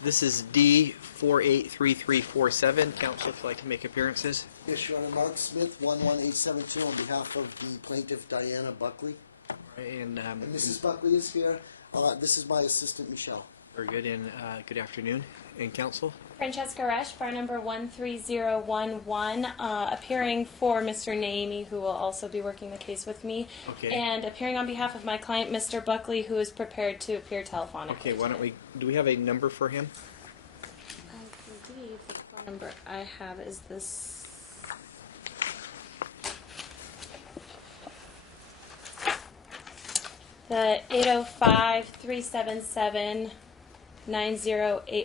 This is D483347. Counsel, if you'd like to make appearances. Yes, Your Honor. Mark Smith, 11872, on behalf of the plaintiff Diana Buckley. And Mrs. Buckley is here. This is my assistant, Michelle. very good. And good afternoon. And counsel. Francesca Resch, bar number 13011, appearing for Mr. Naimi, who will also be working the case with me, Okay. and appearing on behalf of my client, Mr. Buckley, who is prepared to appear telephonically. Okay. Why don't we? Do we have a number for him? I believe the phone number I have is this. The 805-377-908.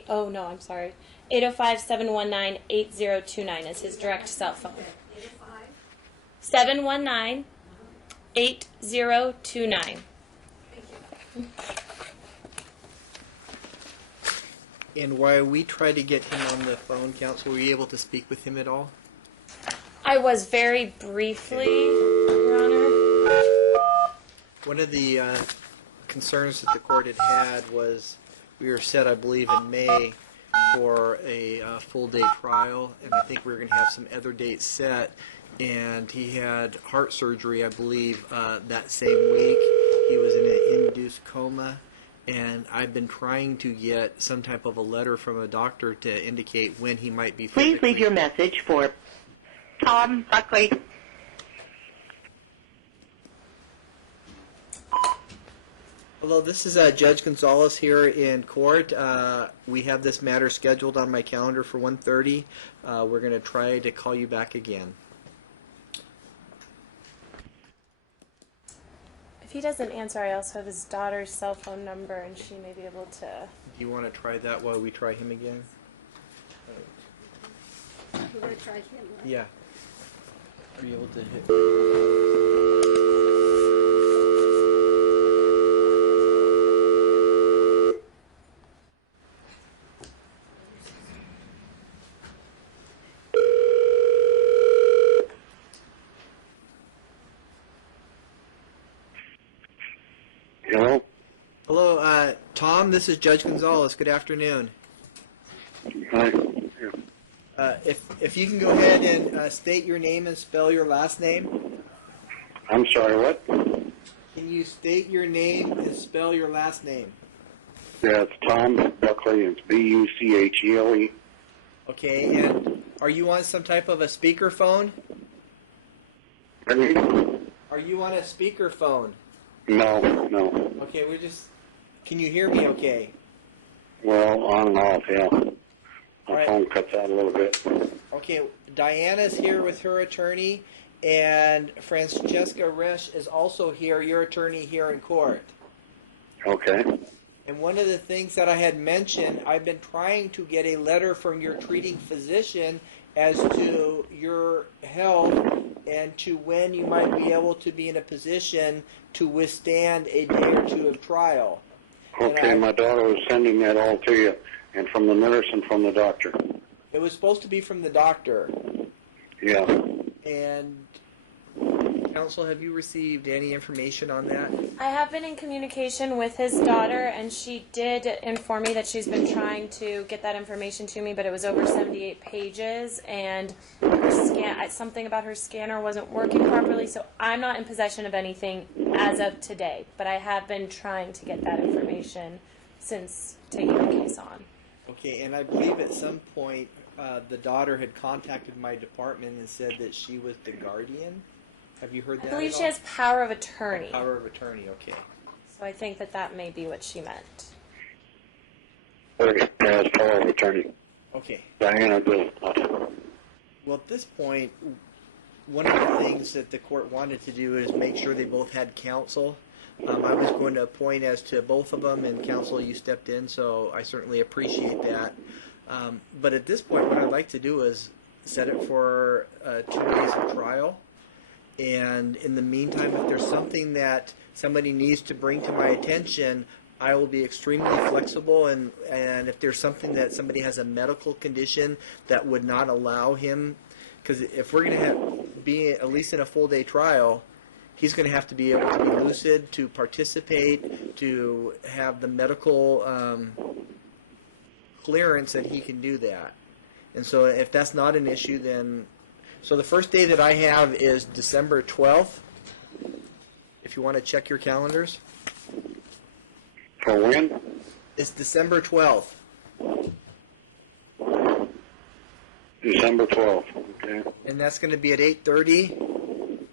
Oh no, I'm sorry. 805-719-8029 is his direct cell phone. 719-8029. And while we try to get him on the phone, counsel, were you able to speak with him at all? I was very briefly, Your Honor. One of the concerns that the court had was we were set, I believe, in May for a full-day trial, and I think we were going to have some other dates set. And he had heart surgery, I believe, that same week. He was in an induced coma, and I've been trying to get some type of a letter from a doctor to indicate when he might be physically. Please leave your message for Tom Buckley. Hello, this is Judge Gonzalez here in court. We have this matter scheduled on my calendar for 1:30. We're going to try to call you back again. If he doesn't answer, I also have his daughter's cell phone number, and she may be able to. Do you want to try that while we try him again? You want to try him? Right? Yeah. Are you able to hit? Hello? Hello, Tom, this is Judge Gonzalez. Good afternoon. Hi. If you can go ahead and state your name and spell your last name. I'm sorry, what? Can you state your name and spell your last name? Yeah, it's Tom Buckley. It's Buchle. Okay, and are you on some type of a speakerphone? Pardon me? Are you on a speakerphone? No. Okay, can you hear me okay? Well, on and off, yeah. My Right. phone cuts out a little bit. Okay, Diana's here with her attorney, and Francesca Resch is also here, your attorney here in court. Okay. And one of the things that I had mentioned, I've been trying to get a letter from your treating physician as to your health and to when you might be able to be in a position to withstand a day or two of trial. Okay, my daughter was sending that all to you, and from the nurse and from the doctor. It was supposed to be from the doctor. Yeah. And counsel, have you received any information on that? I have been in communication with his daughter, and she did inform me that she's been trying to get that information to me, but it was over 78 pages, and her something about her scanner wasn't working properly, so I'm not in possession of anything as of today, but I have been trying to get that information since taking the case on. Okay, and I believe at some point the daughter had contacted my department and said that she was the guardian. Have you heard that? I believe at she all? has power of attorney, Power of attorney. Okay. so I think that may be what she meant. Okay, yeah, it's power of attorney. Okay. Diana does not. Well, at this point, one of the things that the court wanted to do is make sure they both had counsel. I was going to appoint as to both of them, and counsel, you stepped in, so I certainly appreciate that. But at this point, what I'd like to do is set it for 2 days of trial. And in the meantime, if there's something that somebody needs to bring to my attention, I will be extremely flexible. And if there's something that somebody has a medical condition that would not allow him, because if we're going to be at least in a full-day trial, he's going to have to be able to be lucid, to participate, to have the medical clearance, then he can do that. And so if that's not an issue, then... So the first day that I have is December 12th, if you want to check your calendars. For when? It's December 12th. December 12th. Okay. And that's going to be at 8:30.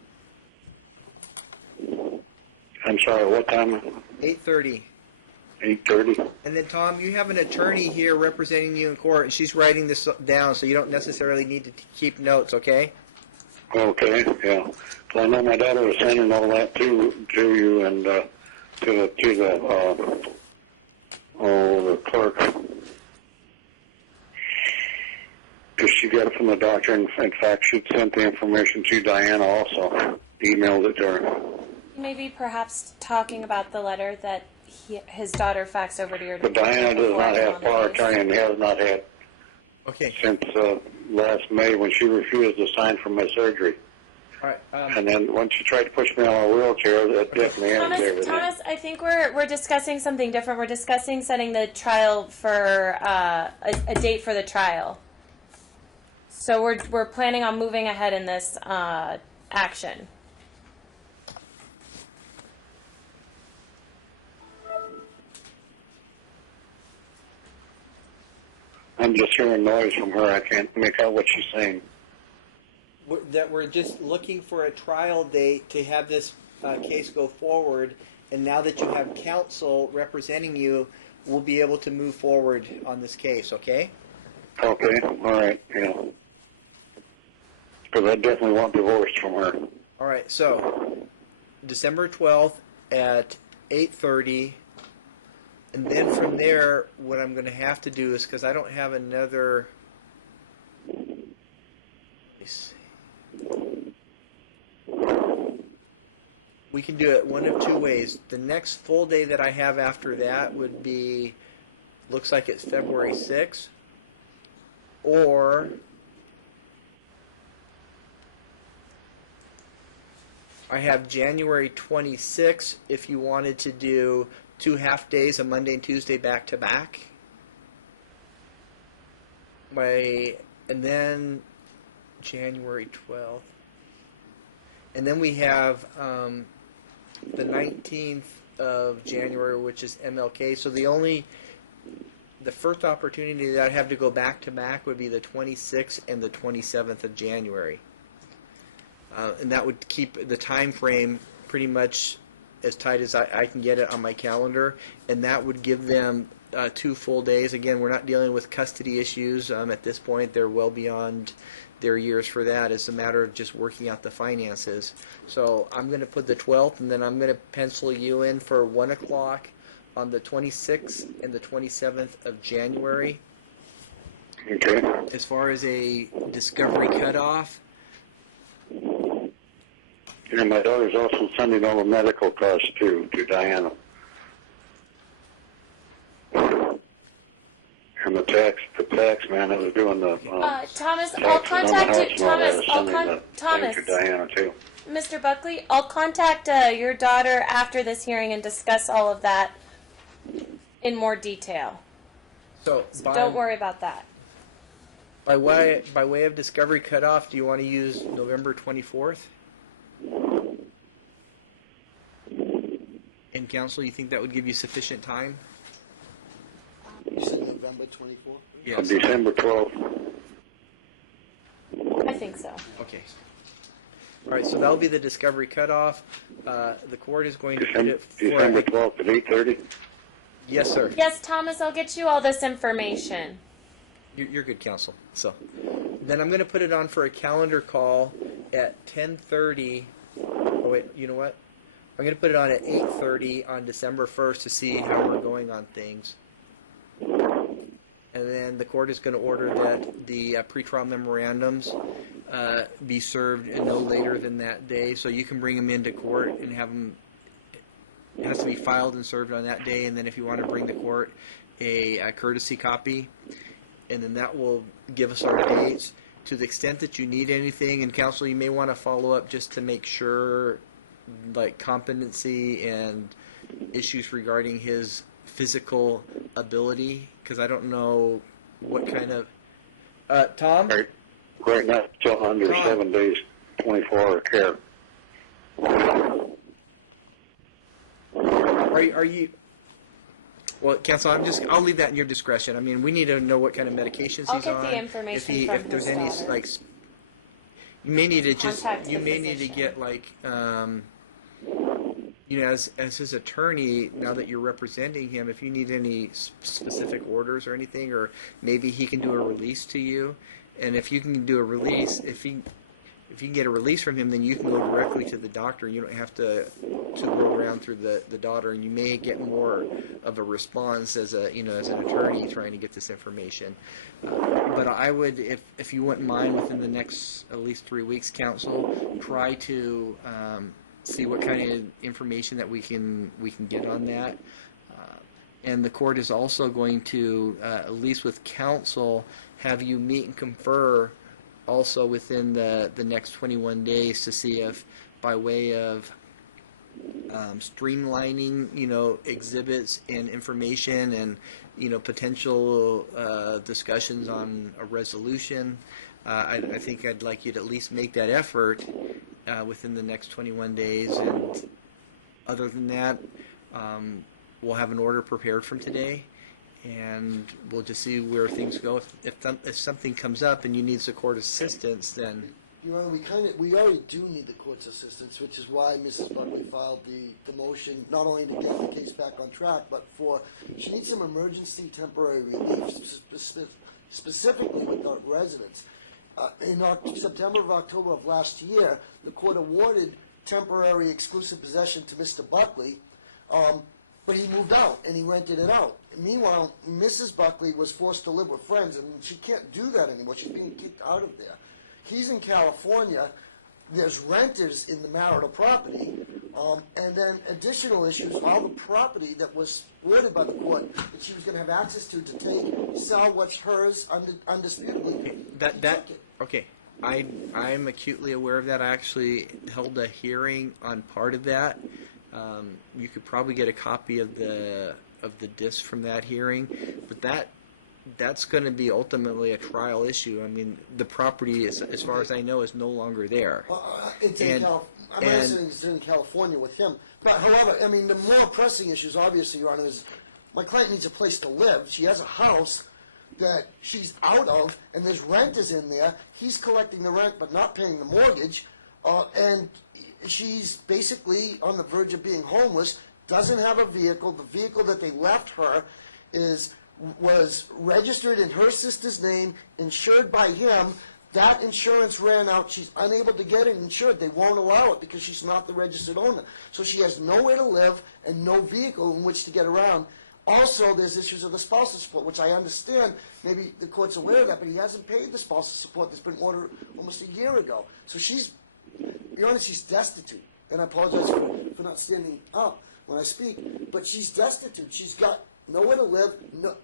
I'm sorry, what time? 8:30. 8:30. And then, Tom, you have an attorney here representing you in court, and she's writing this down, so you don't necessarily need to keep notes, okay? Okay, yeah. So I know my daughter was sending all that to you and to the clerk. Because she got it from the doctor, and in fact, she'd sent the information to Diana also. Emailed it to her. Maybe perhaps talking about the letter that his daughter faxed over to your But Diana does not have power case. attorney and has not had Okay. since last May when she refused to sign for my surgery. All right. And then when she tried to push me on a wheelchair, that definitely ended everything. Thomas, I think we're discussing something different. We're discussing setting the trial for a date for the trial. So we're planning on moving ahead in this action. I'm just hearing noise from her. I can't make out what she's saying. That we're just looking for a trial date to have this case go forward, and now that you have counsel representing you, we'll be able to move forward on this case, okay? Okay, all right, yeah. Because I definitely want divorce from her. All right, so December 12th at 8:30, and then from there, what I'm going to have to do is, because I don't have another... Let me see. We can do it one of two ways. The next full day that I have after that would be, looks like it's February 6th, or I have January 26th if you wanted to do 2 half days, a Monday and Tuesday back to back. And then January 12th. And then we have the 19th of January, which is MLK. So the first opportunity that I'd have to go back to back would be the 26th and the 27th of January. And that would keep the time frame pretty much as tight as I can get it on my calendar. And that would give them 2 full days. Again, we're not dealing with custody issues at this point. They're well beyond their years for that. It's a matter of just working out the finances. So I'm going to put the 12th, and then I'm going to pencil you in for 1 o'clock on the 26th and the 27th of January. Okay. As far as a discovery cutoff, And my daughter's also sending all the medical costs to Diana. And the tax man that was doing the Thomas, taxes I'll on the contact house you. and all that is Thomas, sending the Thomas, thing to Diana too. Mr. Buckley, I'll contact your daughter after this hearing and discuss all of that in more detail. so Don't worry about that. by way of discovery cutoff, do you want to use November 24th? In council, you think that would give you sufficient time? You said November 24th? Yes. December 12th. I think so. Okay. All right, so that'll be the discovery cutoff. The court is going to put it for... December 12th at 8:30. Yes, sir. Yes, Thomas, I'll get you all this information. You're good, counsel. So then I'm going to put it on for a calendar call at 10:30. Oh, wait, you know what? I'm going to put it on at 8:30 on December 1st to see how we're going on things. And then the court is going to order that the pretrial memorandums be served no later than that day. So you can bring them into court and have them. It has to be filed and served on that day. And then if you want to bring the court a courtesy copy, and then that will give us our dates. To the extent that you need anything, and counsel, you may want to follow up just to make sure, like competency and issues regarding his physical ability, because I don't know what kind of. Tom? Right now, it's still under Tom. 7 days, 24-hour care. Are you? Well, counsel, I'll leave that in your discretion. I mean, we need to know what kind of medications I'll he's get on. the information from if there's his any daughter. like, you may need to Contact you his may need to physician. get like, as his attorney, now that you're representing him, if you need any specific orders or anything, or maybe he can do a release to you, and if you can do a release, if you can get a release from him, then you can go directly to the doctor. You don't have to go around through the daughter, and you may get more of a response as an attorney trying to get this information. But I would, if you wouldn't mind, within the next at least 3 weeks, counsel, try to see what kind of information that we can get on that. And the court is also going to, at least with counsel, have you meet and confer also within the next 21 days to see if, by way of streamlining, exhibits and information and, potential discussions on a resolution. I think I'd like you to at least make that effort within the next 21 days. And other than that, we'll have an order prepared from today, and we'll just see where things go. If something comes up and you need the court assistance, then Your Honor, we already do need the court's assistance, which is why Mrs. Buckley filed the motion, not only to get the case back on track, but she needs some emergency temporary relief, specifically with our residents. In September of October of last year, the court awarded temporary exclusive possession to Mr. Buckley, but he moved out and he rented it out. Meanwhile, Mrs. Buckley was forced to live with friends, and she can't do that anymore. She's being kicked out of there. He's in California. There's renters in the marital property, and then additional issues. All the property that was ordered by the court that she was going to have access to sell what's hers undisputably. Okay. I'm acutely aware of that. I actually held a hearing on part of that. You could probably get a copy of the disc from that hearing, but that's going to be ultimately a trial issue. I mean, the property, as far as I know, is no longer there. I'm assuming it's in California with him. But however, I mean, the more pressing issues, obviously, Your Honor, is my client needs a place to live. She has a house that she's out of, and there's renters in there. He's collecting the rent but not paying the mortgage, and she's basically on the verge of being homeless, doesn't have a vehicle. The vehicle that they left her was registered in her sister's name, insured by him. That insurance ran out. She's unable to get it insured. They won't allow it because she's not the registered owner. So she has nowhere to live and no vehicle in which to get around. Also, there's issues of the spousal support, which I understand. Maybe the court's aware of that, but he hasn't paid the spousal support that's been ordered almost a year ago. So Your Honor, she's destitute. And I apologize for not standing up when I speak, but she's destitute. She's got nowhere to live, no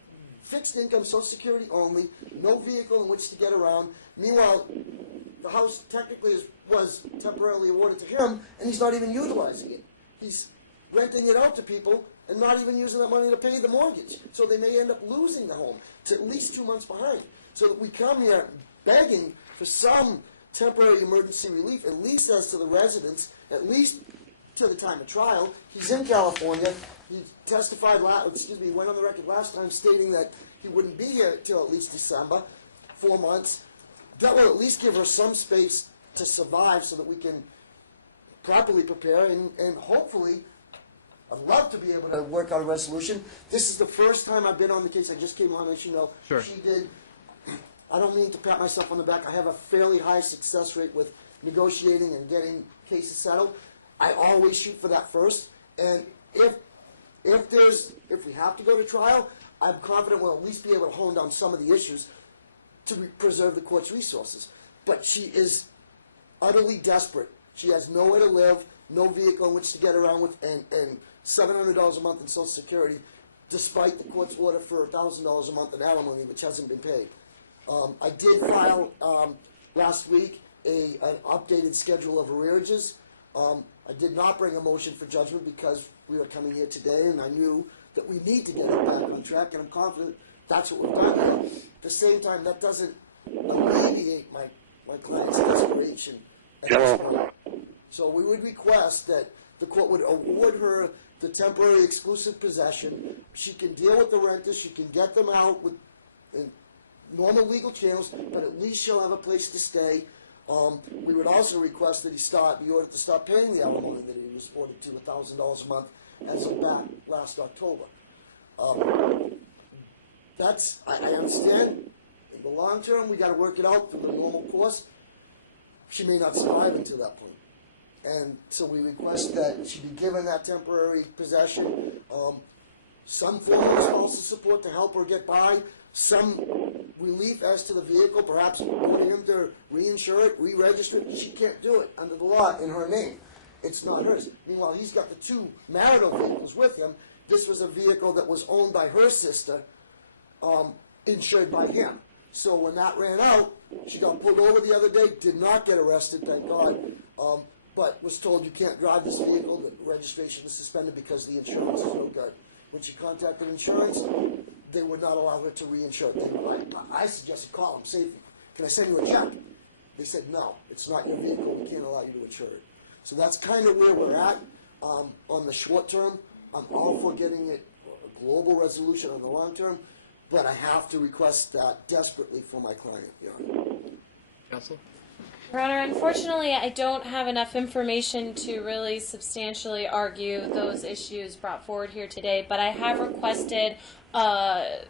fixed income, Social Security only, no vehicle in which to get around. Meanwhile, the house technically was temporarily awarded to him, and he's not even utilizing it. He's renting it out to people and not even using that money to pay the mortgage. So they may end up losing the home. It's at least 2 months behind. So we come here begging for some temporary emergency relief, at least as to the residents, at least to the time of trial. He's in California. He testified, went on the record last time stating that he wouldn't be here till at least December, 4 months. That will at least give her some space to survive so that we can properly prepare and hopefully, I'd love to be able to work out a resolution. This is the first time I've been on the case. I just came on, as you know. Sure. She did. I don't mean to pat myself on the back. I have a fairly high success rate with negotiating and getting cases settled. I always shoot for that first. And if we have to go to trial, I'm confident we'll at least be able to hone down some of the issues to preserve the court's resources. But she is utterly desperate. She has nowhere to live, no vehicle in which to get around with, and $700 a month in Social Security, despite the court's order for $1,000 a month in alimony, which hasn't been paid. I did file last week an updated schedule of arrearages. I did not bring a motion for judgment because we were coming here today, and I knew that we need to get it back on track, and I'm confident that's what we've done. At the same time, that doesn't alleviate my client's desperation at this point. So we would request that the court would award her the temporary exclusive possession. She can deal with the renters, she can get them out with normal legal channels, but at least she'll have a place to stay. We would also request that he be ordered to stop paying the alimony that he was supported to, $1,000 a month, as of back last October. I understand. In the long term, we got to work it out through the normal course. She may not survive until that point. And so we request that she be given that temporary possession, some form of spousal support to help her get by, some relief as to the vehicle, perhaps order him to reinsure it, re-register it. She can't do it under the law in her name. It's not hers. Meanwhile, he's got the two marital vehicles with him. This was a vehicle that was owned by her sister, insured by him. So when that ran out, she got pulled over the other day, did not get arrested, thank God, but was told you can't drive this vehicle, the registration is suspended because the insurance is no good. When she contacted insurance, they would not allow her to reinsure it. I suggested call them, say, can I send you a check? They said, no, it's not your vehicle, we can't allow you to insure it. So that's kind of where we're at. On the short term, I'm all for getting it a global resolution on the long term, but I have to request that desperately for my client. Yeah. Counsel? Your Honor, unfortunately, I don't have enough information to really substantially argue those issues brought forward here today, but I have requested a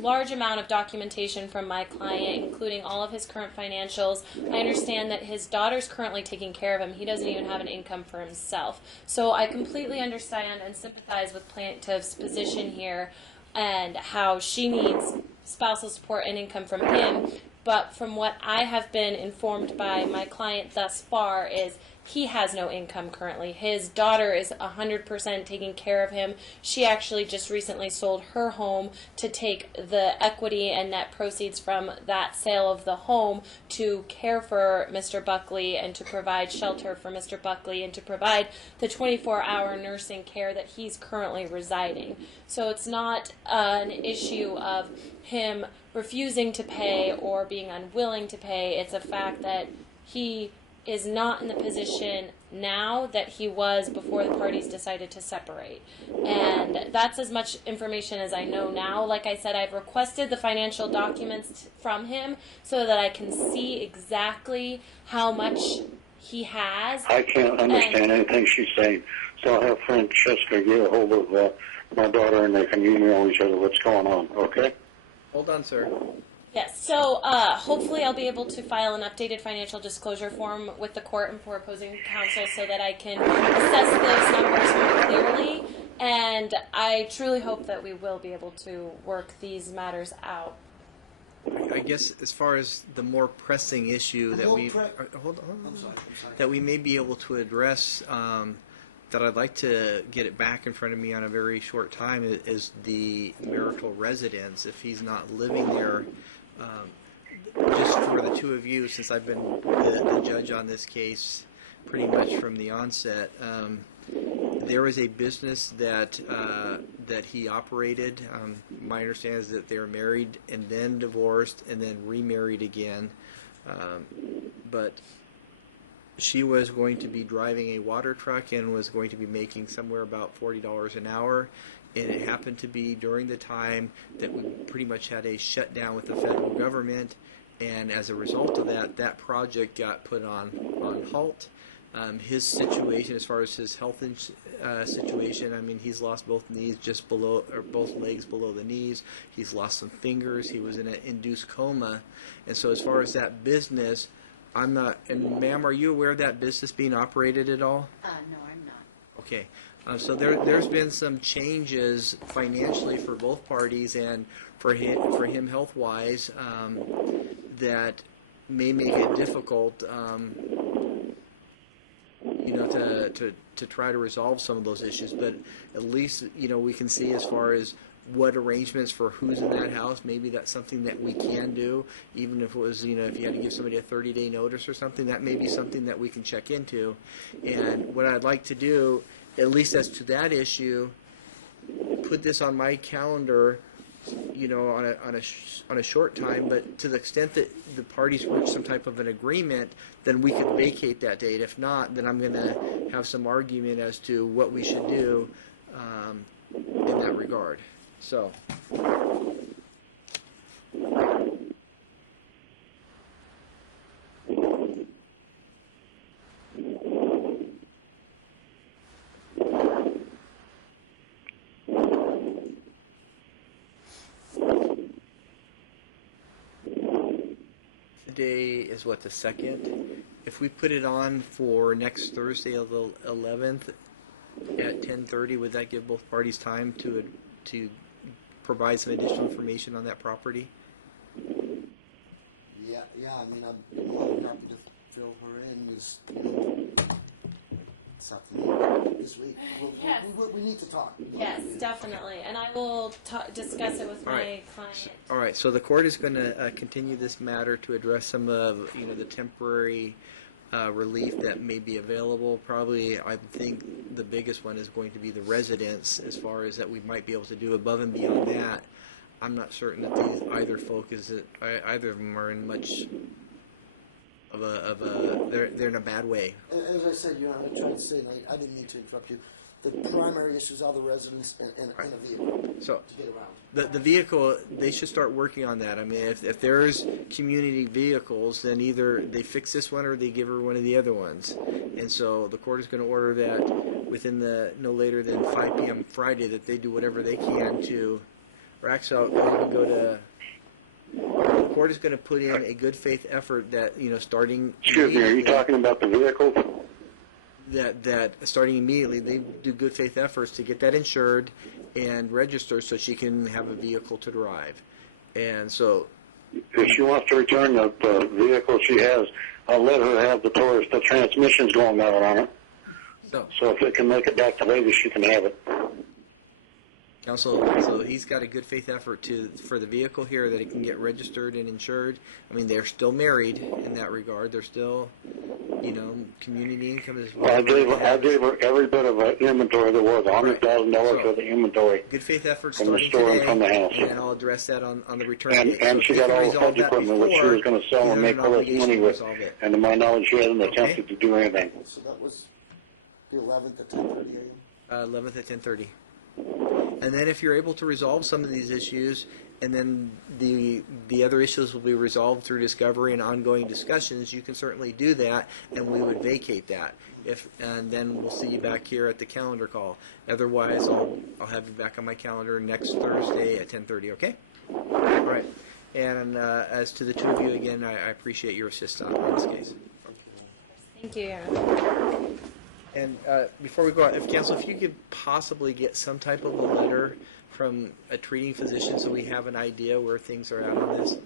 large amount of documentation from my client, including all of his current financials. I understand that his daughter's currently taking care of him. He doesn't even have an income for himself. So I completely understand and sympathize with plaintiff's position here and how she needs spousal support and income from him. But from what I have been informed by my client thus far is he has no income currently. His daughter is 100% taking care of him. She actually just recently sold her home to take the equity and net proceeds from that sale of the home to care for Mr. Buckley and to provide shelter for Mr. Buckley and to provide the 24-hour nursing care that he's currently residing. So it's not an issue of him refusing to pay or being unwilling to pay. It's a fact that he is not in the position now that he was before the parties decided to separate. And that's as much information as I know now. Like I said, I've requested the financial documents from him so that I can see exactly how much he has. I can't understand anything she's saying, so I'll have Francesca get a hold of my daughter and they can email each other what's going on, okay? Hold on, sir. Yes, so hopefully I'll be able to file an updated financial disclosure form with the court and for opposing counsel so that I can assess those numbers more clearly. And I truly hope that we will be able to work these matters out. I guess as far as the more pressing issue that we hold on, I'm sorry. that we may be able to address, that I'd like to get it back in front of me on a very short time is the marital residence. If he's not living there, just for the two of you, since I've been the judge on this case pretty much from the onset, there was a business that he operated. My understanding is that they were married and then divorced and then remarried again, but she was going to be driving a water truck and was going to be making somewhere about $40 an hour. And it happened to be during the time that we pretty much had a shutdown with the federal government. And as a result of that, that project got put on halt. His situation, as far as his health situation, I mean, he's lost both knees just below, or both legs below the knees. He's lost some fingers. He was in an induced coma. And so as far as that business, I'm not, and ma'am, are you aware of that business being operated at all? No, I'm not. Okay. So there's been some changes financially for both parties and for him health-wise that may make it difficult, to try to resolve some of those issues. But at least, we can see as far as what arrangements for who's in that house. Maybe that's something that we can do, even if it was, if you had to give somebody a 30-day notice or something, that may be something that we can check into. And what I'd like to do, at least as to that issue, put this on my calendar, you know, on a short time. But to the extent that the parties reach some type of an agreement, then we could vacate that date. If not, then I'm going to have some argument as to what we should do in that regard. So. Today is what, the 2nd? If we put it on for next Thursday, the 11th at 10:30, would that give both parties time to provide some additional information on that property? Yeah. I mean, I'm more than happy to fill her in. This, you know, something this week. Yes. We need to talk. Yes, definitely. And I will discuss it with my client. All right. So the court is going to continue this matter to address some of the temporary relief that may be available. Probably, I think the biggest one is going to be the residence, as far as that we might be able to do above and beyond that. I'm not certain that either of them are in much of a they're in a bad way. As I said, I'm trying to say, and I didn't mean to interrupt you. The primary issues are the residents and a vehicle So to get around. the vehicle, they should start working on that. I mean, if there's community vehicles, then either they fix this one or they give her one of the other ones. And so the court is going to order that within no later than 5 p.m. Friday, that they do whatever they can to, or actually, I'll even go to. The court is going to put in a good faith effort that starting. Excuse me, are you talking about the vehicle? That starting immediately, they do good faith efforts to get that insured and registered so she can have a vehicle to drive. And so, if she wants to return the vehicle she has, I'll let her have the Taurus. The transmission's going out on it. So if it can make it back to Vegas, she can have it. Counsel, so he's got a good faith effort for the vehicle here, that it can get registered and insured. I mean, they're still married in that regard. They're still, community income is. Well, I gave her every bit of inventory there was, $100,000 for the inventory. Good faith effort from the starting store today, and from the house. and I'll address that on the return. And she got all the fudge equipment which she was going to sell and make all this money with. And to my knowledge, she hasn't attempted to do anything. So that was the 11th at 10:30 a.m. 11th at 10:30. And then if you're able to resolve some of these issues, and then the other issues will be resolved through discovery and ongoing discussions, you can certainly do that, and we would vacate that. And then we'll see you back here at the calendar call. Otherwise, I'll have you back on my calendar next Thursday at 10:30. Okay? All right. And as to the two of you, again, I appreciate your assistance on this case. Thank you, Your Honor. And before we go on, if you could possibly get some type of a letter from a treating physician so we have an idea where things are at on this.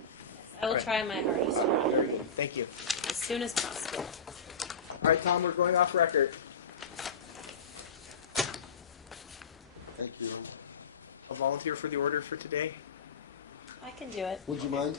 I will try my hardest, Your Honor, Very good. Thank you. as soon as possible. All right, Tom, we're going off record. Thank you. A volunteer for the order for today? I can do it. Would you mind?